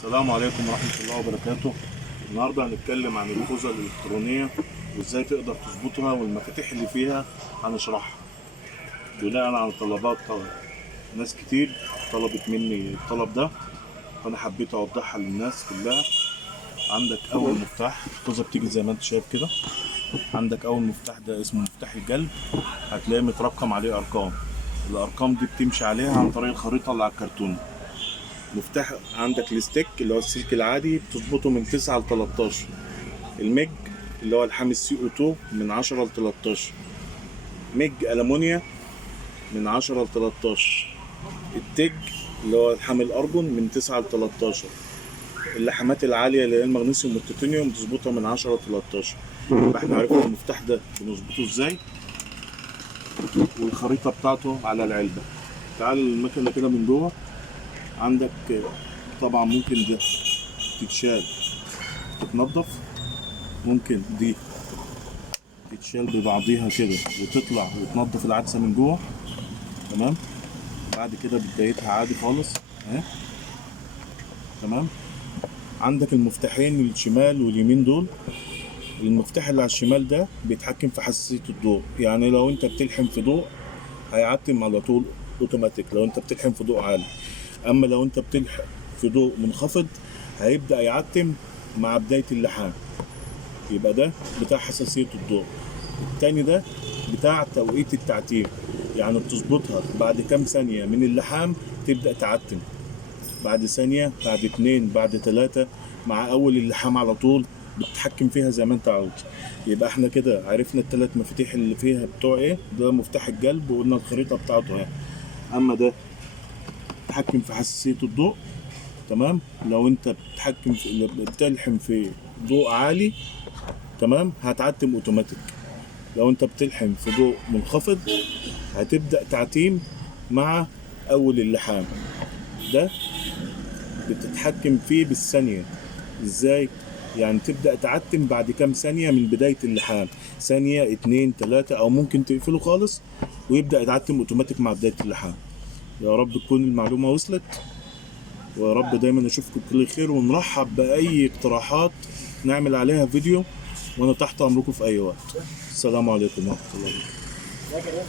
السلام عليكم ورحمة الله وبركاته. النهاردة هنتكلم عن الخوذة الإلكترونية وإزاي تقدر تظبطها والمفاتيح اللي فيها هنشرحها بناء على طلبات ناس كتير طلبت مني الطلب ده، فأنا حبيت أوضحها للناس كلها. عندك أول مفتاح الخوذة بتيجي زي ما أنت شايف كده. عندك أول مفتاح ده اسمه مفتاح القلب، هتلاقيه مترقم عليه أرقام. الأرقام دي بتمشي عليها عن طريق الخريطة اللي على الكرتون. مفتاح عندك الستيك اللي هو السلك العادي بتظبطه من 9 ل 13. المج اللي هو الحامل CO2 من 10 ل 13. مج ألمونيا من 10 ل 13. التج اللي هو الحامل أرجون من 9 ل 13. اللحامات العالية اللي هي المغنيسيوم والتيتانيوم تظبطها من 10 ل 13. يبقى احنا عرفنا المفتاح ده بنظبطه ازاي والخريطة بتاعته على العلبة. تعال المكنة كده من جوه. عندك طبعا ممكن ده تتشال تتنضف، ممكن دي تتشال ببعضيها كده وتطلع وتنضف العدسة من جوه. تمام. بعد كده بدايتها عادي خالص اهي. تمام. عندك المفتاحين الشمال واليمين دول. المفتاح اللي على الشمال ده بيتحكم في حساسية الضوء، يعني لو انت بتلحم في ضوء هيعتم على طول اوتوماتيك لو انت بتلحم في ضوء عالي. اما لو انت بتلحم في ضوء منخفض هيبدأ يعتم مع بداية اللحام. يبقى ده بتاع حساسية الضوء. التاني ده بتاع توقيت التعتيم، يعني بتظبطها بعد كام ثانية من اللحام تبدأ تعتم، بعد ثانية، بعد 2، بعد 3، مع أول اللحام على طول بتتحكم فيها زي ما انت عاوز. يبقى احنا كده عرفنا الثلاث مفاتيح اللي فيها بتوع ايه. ده مفتاح القلب وقلنا الخريطة بتاعته اهي. اما ده بتتحكم في حساسية الضوء. تمام. لو انت بتلحم في ضوء عالي تمام هتعتم اوتوماتيك. لو انت بتلحم في ضوء منخفض هتبدأ تعتيم مع اول اللحام. ده بتتحكم فيه بالثانية. ازاي؟ يعني تبدأ تعتم بعد كام ثانية من بداية اللحام، ثانية 2 3، او ممكن تقفله خالص ويبدأ يتعتم اوتوماتيك مع بداية اللحام. يا رب تكون المعلومة وصلت، ويا رب دايما اشوفكم بكل خير، ونرحب باي اقتراحات نعمل عليها فيديو، وانا تحت امركم في اي وقت. السلام عليكم ورحمة الله وبركاته.